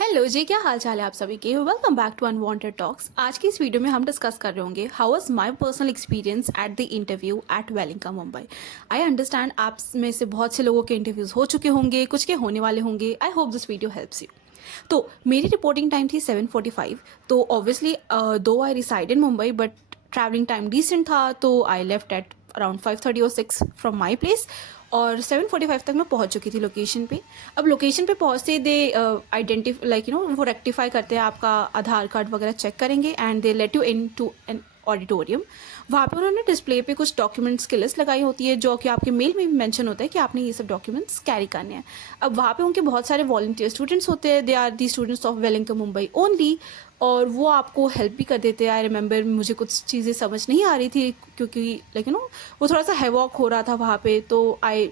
Hello जी, क्या हाल चाल है आप सभी के। Welcome back to unwanted talks. आज की इस वीडियो में हम डिस्कस कर रहे होंगे how was my personal experience at the interview at Wellington Mumbai. I understand आप में से बहुत से लोगों के इंटरव्यूज हो चुके होंगे, कुछ के होने वाले होंगे। I hope this video helps you. तो मेरी रिपोर्टिंग टाइम थी 7:45। तो obviously though I reside in Mumbai but travelling time decent था, तो आई लेफ्ट एट अराउंड 5:30 और 6 फ्रॉम माई प्लेस। और 7:45 तक मैं पहुंच चुकी थी लोकेशन पे। अब लोकेशन पे पहुंचते दे आइडेंटिफाई लाइक वो रेक्टिफाई करते हैं, आपका आधार कार्ड वगैरह चेक करेंगे and they let you into an auditorium. वहाँ पे उन्होंने डिस्प्ले पे कुछ डॉक्यूमेंट्स की लिस्ट लगाई होती है, जो कि आपके मेल में भी मेंशन होता है कि आपने ये सब डॉक्यूमेंट्स कैरी करने हैं। अब वहाँ पे उनके बहुत सारे वॉलंटियर स्टूडेंट्स होते हैं, they are the students of Wellington Mumbai only. और वो आपको हेल्प भी कर देते हैं। आई रिमेंबर मुझे कुछ चीज़ें समझ नहीं आ रही थी, क्योंकि वो थोड़ा सा हैवॉक हो रहा था वहाँ पे। तो I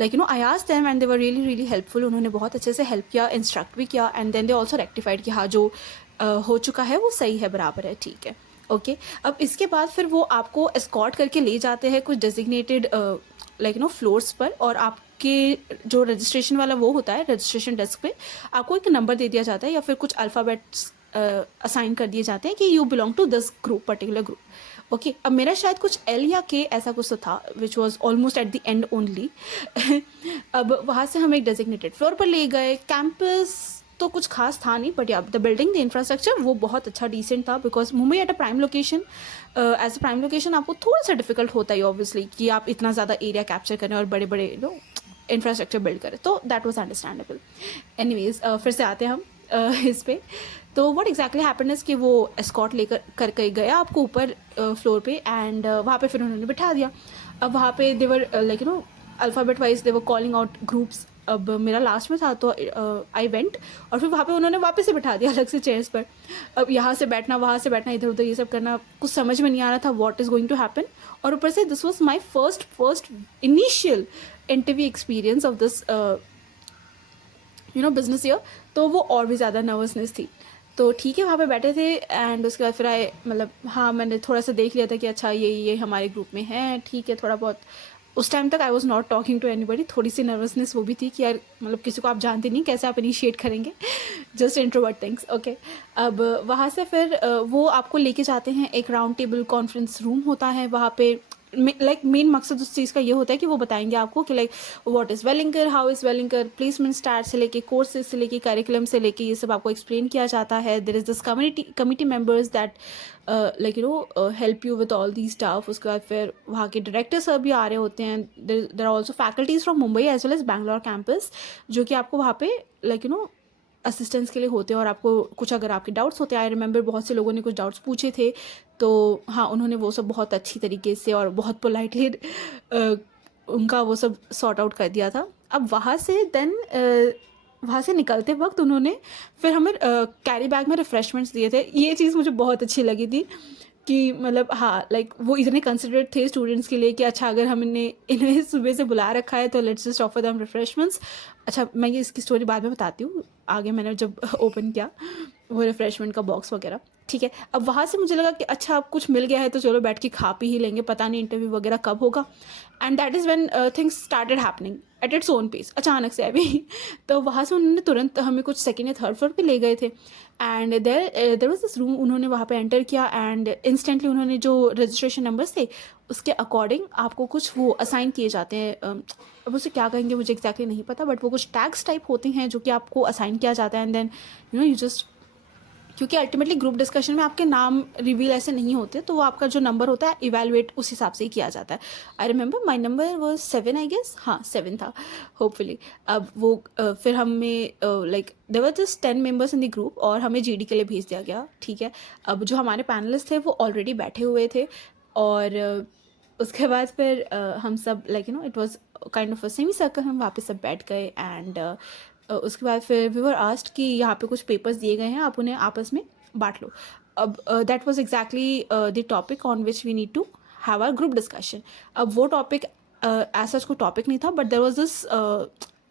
asked them and they were really really helpful. उन्होंने बहुत अच्छे से हेल्प किया, इंस्ट्रक्ट भी किया and then they also rectified कि हाँ, जो हो चुका है वो सही है, बराबर है, ठीक है, ओके। अब इसके बाद फिर वो आपको एस्कॉर्ट करके ले जाते हैं कुछ डेजिग्नेटेड फ्लोर्स पर। और आपके जो रजिस्ट्रेशन वाला वो होता है, रजिस्ट्रेशन डेस्क पे आपको एक नंबर दे दिया जाता है या फिर कुछ अल्फ़ाबेट्स असाइन कर दिए जाते हैं कि you belong to this group, particular group, okay. अब मेरा शायद कुछ एल या के ऐसा कुछ तो था, which was almost at the end only. अब वहाँ से हम एक डेजिग्नेटेड फ्लोर पर ले गए। कैंपस तो कुछ खास था नहीं, बट या द बिल्डिंग, द इंफ्रास्ट्रक्चर वो बहुत अच्छा डिसेंट था, because Mumbai at a prime location, as a prime location आपको थोड़ा सा डिफिकल्ट होता है ऑब्वियसली कि आप इतना ज़्यादा एरिया कैप्चर करें और बड़े बड़े इंफ्रास्ट्रक्चर बिल्ड करें, तो दैट वॉज अंडरस्टैंडेबल। एनीवेज, फिर से आते हैं हम इस पे। तो व्हाट एग्जैक्टली हैपेंड इज कि वो एस्कॉर्ट लेकर करके गया आपको ऊपर फ्लोर पे एंड वहाँ पे फिर उन्होंने बिठा दिया। अब वहाँ पे देवर अल्फ़ाबेट वाइज देवर कॉलिंग आउट ग्रुप्स। अब मेरा लास्ट में था, तो आई वेंट। और फिर वहाँ पे उन्होंने वापस से बिठा दिया अलग से चेयर्स पर। अब यहाँ से बैठना, वहाँ से बैठना, इधर उधर ये सब करना, कुछ समझ में नहीं आ रहा था what is going to happen. और ऊपर से this was my first initial interview experience of this business year. तो वो और भी ज़्यादा नर्वसनेस थी। तो ठीक है, वहाँ पे बैठे थे एंड उसके बाद फिर आए, मतलब हाँ, मैंने थोड़ा सा देख लिया था कि अच्छा ये हमारे ग्रुप में है, ठीक है, थोड़ा बहुत। उस टाइम तक I was not talking to anybody. थोड़ी सी नर्वसनेस वो भी थी कि यार, मतलब किसी को आप जानते नहीं, कैसे आप इनिशिएट करेंगे। Just introvert things, okay. अब वहाँ से फिर वो आपको लेके जाते हैं, एक राउंड टेबल कॉन्फ्रेंस रूम होता है वहाँ पे। मेन मकसद उस चीज़ का ये होता है कि वो बताएंगे आपको कि what is Welingkar, how is Welingkar, placement start से लेके कोर्सेज से लेके करिकुलम से लेके ये सब आपको एक्सप्लेन किया जाता है। There is this committee members that help you with all the staff. उसके बाद फिर वहाँ के डायरेक्टर सर भी आ रहे होते हैं। There are also faculties from Mumbai as well as Bangalore campus, जो कि आपको वहाँ पे असिस्टेंस के लिए होते हैं। और आपको कुछ अगर आपके डाउट्स होते हैं, आई रिमेंबर बहुत से लोगों ने कुछ डाउट्स पूछे थे, तो हाँ, उन्होंने वो सब बहुत अच्छी तरीके से और बहुत पोलाइटली उनका वो सब सॉर्ट आउट कर दिया था। अब वहाँ से देन वहाँ से निकलते वक्त उन्होंने फिर हमें कैरी बैग में रिफ़्रेशमेंट्स दिए थे। ये चीज़ मुझे बहुत अच्छी लगी थी कि मतलब हाँ, वो इतने कंसिडरेट थे स्टूडेंट्स के लिए कि अच्छा, अगर हमने इन्हें सुबह से बुला रखा है तो let's just offer them refreshments. अच्छा, मैं ये इसकी स्टोरी बाद में बताती हूँ, आगे मैंने जब ओपन किया वो रिफ्रेशमेंट का बॉक्स वगैरह, ठीक है। अब वहाँ से मुझे लगा कि अच्छा, अब कुछ मिल गया है तो चलो बैठ के खा पी ही लेंगे, पता नहीं इंटरव्यू वगैरह कब होगा। And that is when things started happening at its own pace, अचानक से अभी। तो वहाँ से उन्होंने तुरंत हमें कुछ सेकेंड या थर्ड फ्लोर पे ले गए थे and there was this room. उन्होंने वहाँ पे एंटर किया एंड इंस्टेंटली उन्होंने जो रजिस्ट्रेशन नंबर्स थे उसके अकॉर्डिंग आपको कुछ वो असाइन किए जाते हैं। अब उसे क्या कहेंगे मुझे एग्जैक्टली नहीं पता, बट वो कुछ टैग्स टाइप होते हैं जो कि आपको असाइन किया जाता है। एंड देन यू जस्ट, क्योंकि अल्टीमेटली ग्रुप डिस्कशन में आपके नाम रिवील ऐसे नहीं होते, तो वो आपका जो नंबर होता है इवेलुएट उस हिसाब से ही किया जाता है। आई रिमेंबर माई नंबर वो 7, आई गेस, हाँ 7 था होपफुली। अब वो फिर हमें there were just 10 members in the group और हमें जीडी के लिए भेज दिया गया, ठीक है। अब जो हमारे पैनलिस्ट थे वो ऑलरेडी बैठे हुए थे और उसके बाद फिर हम सब it was kind of a semi circle, हम वहाँ पे सब बैठ गए एंड उसके बाद फिर वी वर आस्क्ड कि यहाँ पे कुछ पेपर्स दिए गए हैं, आप उन्हें आपस में बांट लो। अब that was exactly the topic on which we need to have our group discussion. अब वो टॉपिक एज सच कोई टॉपिक नहीं था, but there was this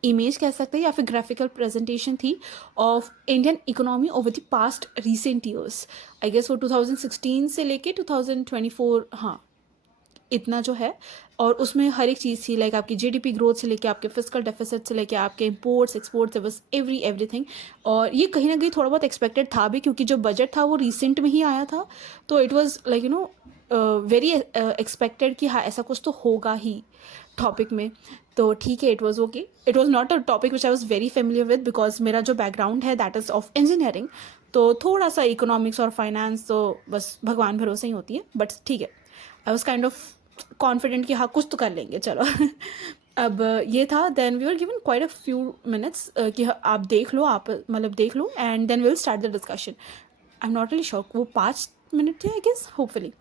image कह सकते हैं या फिर ग्राफिकल प्रेजेंटेशन थी of Indian economy over the past recent years. I guess वो 2016 से लेके 2024, हाँ इतना जो है, और उसमें हर एक चीज़ थी, लाइक आपकी जीडीपी ग्रोथ से लेके आपके फिजिकल डेफिसिट से लेके आपके इंपोर्ट्स एक्सपोर्ट्स, बस एवरीथिंग। और ये कहीं ना कहीं थोड़ा बहुत एक्सपेक्टेड था भी, क्योंकि जो बजट था वो रिसेंट में ही आया था, तो it was like very expected कि हाँ ऐसा कुछ तो होगा ही टॉपिक में। तो ठीक है, it was okay. It was not a topic which I was very familiar with, because मेरा जो बैकग्राउंड है दैट इज़ ऑफ इंजीनियरिंग, तो थोड़ा सा इकोनॉमिक्स और फाइनेंस तो बस भगवान भरोसे ही होती है, बट ठीक है, आई वॉज काइंड ऑफ कॉन्फिडेंट कि हाँ कुछ तो कर लेंगे चलो। अब ये था, then we were given quite a few minutes कि आप देख लो, आप मतलब देख लो, and then will start the discussion. I am not really sure, वो 5 मिनट थे आई गेस, होपफुली।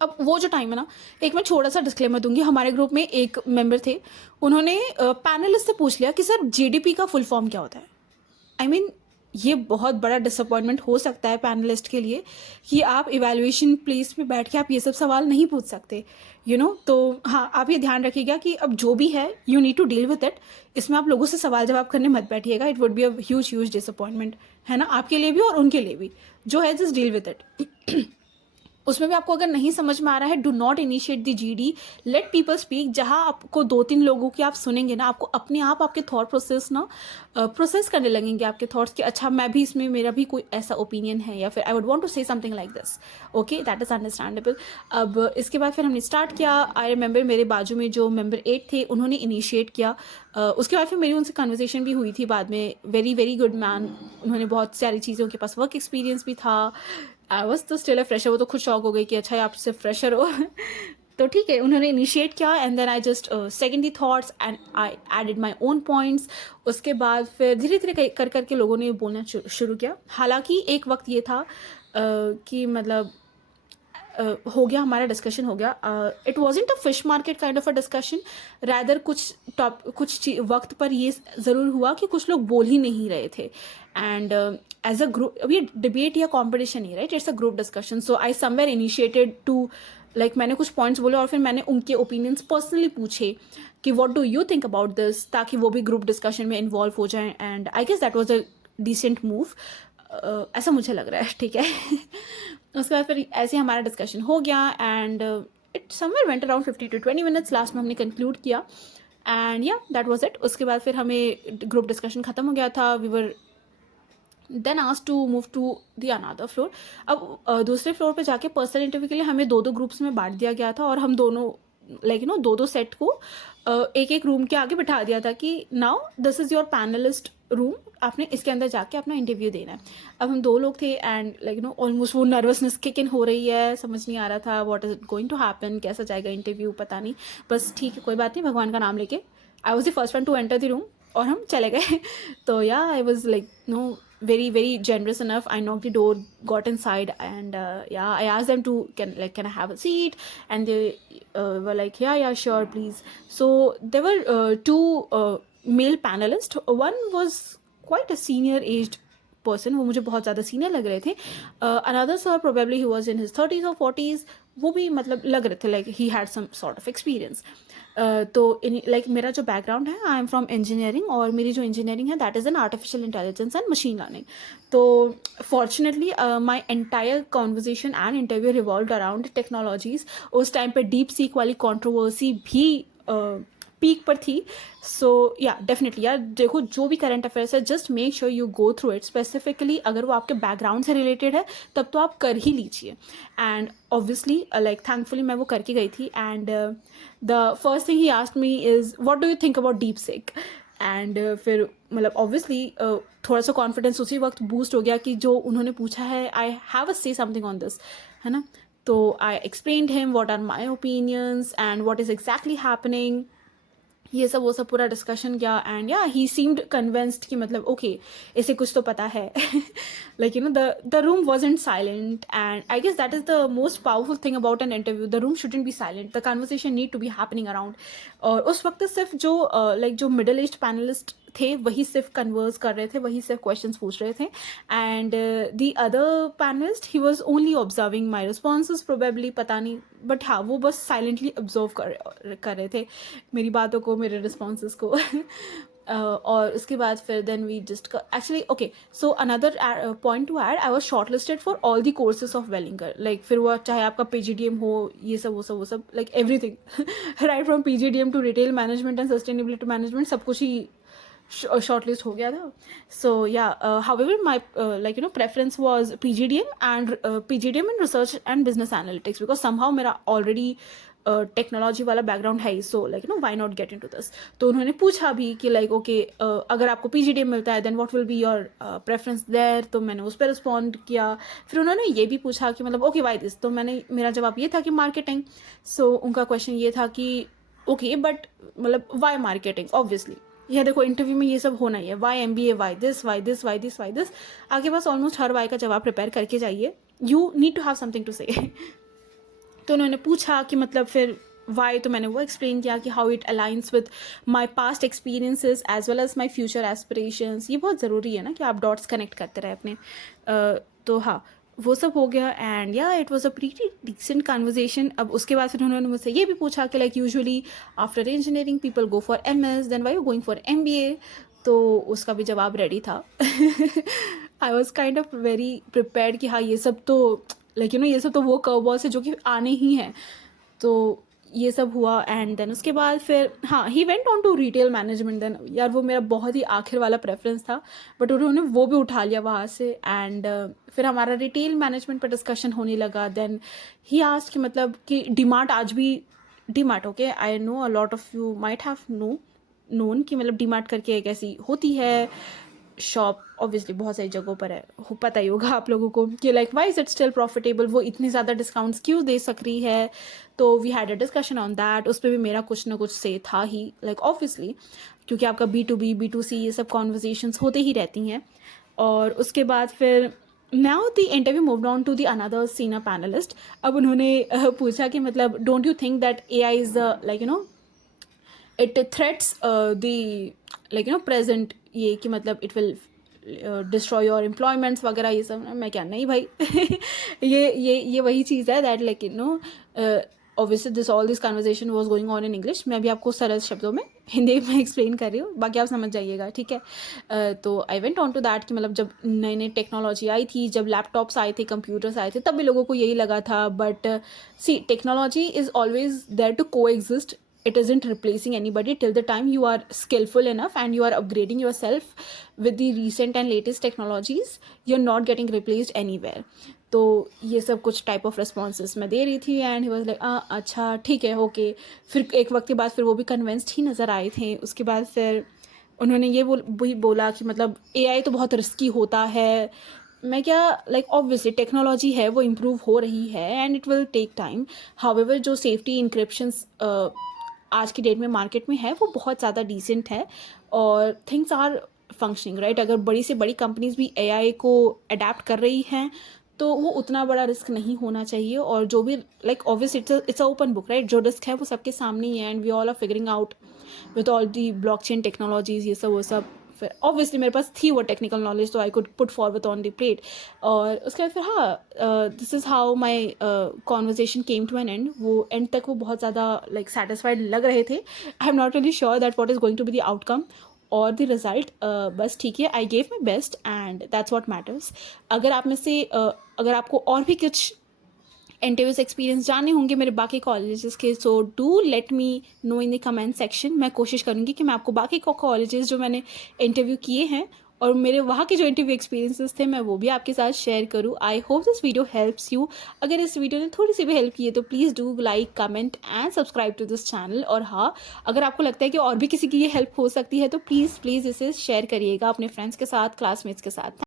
अब वो जो टाइम है ना, एक मैं छोटा सा डिस्क्लेमर दूंगी। हमारे ग्रुप में एक मेंबर थे, उन्होंने पैनलिस्ट से पूछ लिया कि सर जीडीपी का फुल फॉर्म क्या होता है। आई मीन ये बहुत बड़ा डिसअपॉइंटमेंट हो सकता है पैनलिस्ट के लिए कि आप इवैल्यूएशन प्लेस में बैठ के आप ये सब सवाल नहीं पूछ सकते, तो हाँ आप ये ध्यान रखिएगा कि अब जो भी है you need to deal with it. इसमें आप लोगों से सवाल जवाब करने मत बैठिएगा, it would be a huge disappointment, है ना, आपके लिए भी और उनके लिए भी। जो है जस्ट डील विद इट। उसमें भी आपको अगर नहीं समझ में आ रहा है, do not initiate the GD, let people speak. जहाँ आपको 2-3 लोगों की आप सुनेंगे ना, आपको अपने आप आपके थॉट प्रोसेस ना प्रोसेस करने लगेंगे आपके थॉट्स कि अच्छा मैं भी इसमें, मेरा भी कोई ऐसा ओपिनियन है, या फिर I would want to say something like this. Okay, that is understandable. अब इसके बाद फिर हमने स्टार्ट किया। आई रिमेंबर मेरे बाजू में जो मेंबर 8 थे उन्होंने इनिशिएट किया। उसके बाद फिर मेरी उनसे कन्वर्सेशन भी हुई थी बाद में। वेरी वेरी गुड मैन, उन्होंने बहुत सारी चीज़ों के पास वर्क एक्सपीरियंस भी था। आई वॉज तो स्टिल अ फ्रेशर, वो तो खुद शॉक हो गई कि अच्छा आप सिर्फ फ्रेशर हो। तो ठीक है, उन्होंने इनिशिएट किया, and then I just second the thoughts and I added my own points. उसके बाद फिर धीरे धीरे कर करके लोगों ने बोलना शुरू किया। हालांकि एक वक्त ये था कि मतलब हो गया, हमारा डिस्कशन हो गया। It wasn't a fish market kind of a discussion, rather कुछ वक्त पर ये ज़रूर हुआ कि कुछ लोग बोल ही नहीं रहे थे। एंड एज अ ग्रुप, अब ये डिबेट या कॉम्पिटिशन नहीं, right, it's a group discussion. So I somewhere initiated to, like मैंने कुछ पॉइंट्स बोले और फिर मैंने उनके ओपिनियंस पर्सनली पूछे कि what do you think about this, ताकि वो भी ग्रुप डिस्कशन में इन्वॉल्व हो जाए। And I guess that was a decent move, ऐसा मुझे लग रहा है, ठीक है। उसके बाद फिर ऐसे हमारा डिस्कशन हो गया, and it somewhere went around 15 to 20 minutes. Last में हमने कंक्लूड किया, एंड या दैट वाज इट। उसके बाद फिर हमें ग्रुप डिस्कशन ख़त्म हो गया था। We were then asked to move to the another floor. अब दूसरे फ्लोर पे जाके पर्सनल इंटरव्यू के लिए हमें 2-2 ग्रुप्स में बांट दिया गया था, और हम दोनों लाइक 2-2 सेट को एक एक रूम के आगे बिठा दिया था कि now this is your panelist room, आपने इसके अंदर जाके अपना इंटरव्यू देना है। अब हम 2 लोग थे, एंड लाइक ऑलमोस्ट वो नर्वसनेस किक इन हो रही है, समझ नहीं आ रहा था what is going to happen, कैसा जाएगा इंटरव्यू, पता नहीं। बस ठीक है, कोई बात नहीं, भगवान का नाम लेके I was the first one two enter the room, और हम चले गए। तो या I was like very very generous enough. I knocked the door, got inside, and yeah, I asked them to can I have a seat, and they were like yeah sure please. So there were 2 male panelists. One was quite a senior aged person, वो मुझे बहुत ज़्यादा senior लग रहे थे। Another sir probably he was in his 30s और 40s, वो भी मतलब लग रहे थे like he had some sort of experience. तो लाइक मेरा जो बैकग्राउंड है, आई एम फ्रॉम इंजीनियरिंग, और मेरी जो इंजीनियरिंग है that is in artificial intelligence and machine learning. तो fortunately my entire conversation and interview revolve around technologies. उस टाइम पे डीप सीक वाली कॉन्ट्रोवर्सी भी पीक पर थी। सो या डेफिनेटली यार, देखो जो भी करंट अफेयर्स है, just make sure you go through it. Specifically अगर वो आपके बैकग्राउंड से रिलेटेड है तब तो आप कर ही लीजिए। एंड ऑब्वियसली लाइक थैंकफुली मैं वो करके गई थी। And the first thing he asked me is what do you think about deep seek. And फिर मतलब ऑब्वियसली थोड़ा सा कॉन्फिडेंस उसी वक्त बूस्ट हो गया कि जो उन्होंने पूछा है आई हैव अ से समथिंग ऑन दिस, है ना। तो I explained him what are my opinions and what is exactly happening, ये सब वो सब पूरा डिस्कशन किया। एंड या ही सीम्ड कन्विंस्ड कि मतलब ओके इसे कुछ तो पता है। Like the room wasn't silent, and I guess that is the most powerful thing about an interview, the room shouldn't be silent, the conversation need to be happening around. और उस वक्त सिर्फ जो जो मिडिल एज पैनलिस्ट थे वही सिर्फ converse कर रहे थे, वही सिर्फ क्वेश्चंस पूछ रहे थे। And the other panelist he was only observing my responses probably, पता नहीं, बट हाँ वो बस साइलेंटली ऑब्जर्व कर रहे थे मेरी बातों को, मेरे रिस्पॉन्सेज को। और उसके बाद फिर then we just actually okay so another point to add, I was shortlisted for all the courses of Welingkar, like फिर वो चाहे आपका पीजीडीएम हो, ये सब वो सब like everything right from PGDM to retail management and sustainability management, सब कुछ ही शॉर्टलिस्ट हो गया था. So yeah however my like preference was PGDM in research and business analytics, because somehow मेरा ऑलरेडी टेक्नोलॉजी वाला बैकग्राउंड है ही, so like why not get into this. तो उन्होंने पूछा भी कि लाइक ओके अगर आपको पीजीडीएम मिलता है then what will be your preference there, तो मैंने उस पर रिस्पॉन्ड किया. फिर उन्होंने ये भी पूछा कि मतलब ओके व्हाई दिस, तो मेरा जवाब ये था कि मार्केटिंग. सो उनका क्वेश्चन ये था कि ओके बट मतलब व्हाई मार्केटिंग, ऑब्वियसली यह देखो इंटरव्यू में ये सब होना ही है, why MBA, why this, why this, why this, why this, आपके पास ऑलमोस्ट हर वाई का जवाब प्रिपेयर करके जाइए, you need to have something to say. तो उन्होंने पूछा कि मतलब फिर वाई, तो मैंने वो एक्सप्लेन किया कि how it aligns with my past experiences as well as my future aspirations. ये बहुत ज़रूरी है ना कि आप डॉट्स कनेक्ट करते रहे अपने. तो हाँ वो सब हो गया एंड या it was a pretty decent conversation. अब उसके बाद फिर उन्होंने मुझसे ये भी पूछा कि like usually after engineering people go for MS, then why you going for MBA. तो उसका भी जवाब रेडी था. I was kind of very prepared कि हाँ ये सब तो लाइक ये सब तो वो कर्वबॉल्स है जो कि आने ही हैं. तो ये सब हुआ एंड देन उसके बाद फिर हाँ he went on to retail management. Then यार वो मेरा बहुत ही आखिर वाला प्रेफरेंस था, बट उन्होंने वो भी उठा लिया वहाँ से. एंड फिर हमारा रिटेल मैनेजमेंट पर डिस्कशन होने लगा. देन ही आस्क्ड कि मतलब कि डीमार्ट आज भी DMart, okay I know a lot of you might have known कि मतलब डीमार्ट करके एक ऐसी होती है शॉप, ऑब्वियसली बहुत सारी जगहों पर है, पता ही होगा आप लोगों को कि like why is it still profitable, वो इतनी ज़्यादा डिस्काउंट्स क्यों दे सक रही है. तो we had a discussion on that. उस पर भी मेरा कुछ ना कुछ से था ही, लाइक ऑब्वियसली क्योंकि आपका B2B B2C ये सब कॉन्वर्जेशंस होते ही रहती हैं. और उसके बाद फिर now the interview moved on to the another senior panelist. अब उन्होंने पूछा कि मतलब don't you think that AI is like it threats the like present, ये कि मतलब it will destroy your employments वगैरह ये सब. मैं क्या नहीं भाई ये वही चीज़ है that like obviously all this conversation was going on in English. मैं भी आपको सरल शब्दों में हिंदी में एक्सप्लेन कर रही हूँ, बाकी आप समझ जाइएगा, ठीक है. तो I went on to that कि मतलब जब नई नई टेक्नोलॉजी आई थी, जब लैपटॉप्स आए थे, कंप्यूटर्स आए थे, तब भी लोगों को यही लगा था. But see technology is always there to coexist. It isn't replacing anybody till the time you are skillful enough and you are upgrading yourself with the recent and latest technologies. You're not getting replaced anywhere. तो ये सब कुछ type of responses मैं दे रही थी and he was like अच्छा ठीक है ओके. फिर एक वक्त के बाद फिर वो भी कन्विंस्ड ही नज़र आए थे. उसके बाद फिर उन्होंने ये भी बोला कि मतलब AI तो बहुत रिस्की होता है. मैं क्या लाइक ऑब्वियसली टेक्नोलॉजी है वो इम्प्रूव हो रही है and it will take time. However जो सेफ्टी इंक्रिप्शंस आज की डेट में मार्केट में है वो बहुत ज़्यादा डिसेंट है और थिंग्स आर फंक्शनिंग राइट. अगर बड़ी से बड़ी कंपनीज भी AI को अडेप्ट कर रही हैं तो वो उतना बड़ा रिस्क नहीं होना चाहिए. और जो भी like obvious it's a open book right, जो रिस्क है वो सबके सामने ही है and we all are figuring out with all the blockchain technologies ये सब वो सब. फिर ऑब्वियसली मेरे पास थी वो टेक्निकल नॉलेज तो I could put forward on the plate. और उसके बाद फिर हाँ this is how my conversation came to an end. वो एंड तक वो बहुत ज़्यादा लाइक सेटिस्फाइड लग रहे थे. I am not really sure that what is going to be the outcome और द रिज़ल्ट. बस ठीक है, I gave my best and that's what matters. अगर आप में से अगर आपको और भी कुछ इंटरव्यूज एक्सपीरियंस जानने होंगे मेरे बाकी कॉलेजेस के, so do let me know in the comment section. मैं कोशिश करूँगी कि मैं आपको बाकी कॉलेजेस जो मैंने इंटरव्यू किए हैं और मेरे वहाँ के जो इंटरव्यू एक्सपीरियंसेस थे मैं वो भी आपके साथ शेयर करूँ. आई hope this video helps you. अगर इस वीडियो ने थोड़ी सी भी हेल्प की है तो please do like comment and subscribe to this channel. और हाँ अगर आपको लगता है कि और भी किसी की ये हेल्प हो सकती है तो प्लीज़ इसे शेयर करिएगा अपने फ्रेंड्स के साथ, क्लासमेट्स के साथ.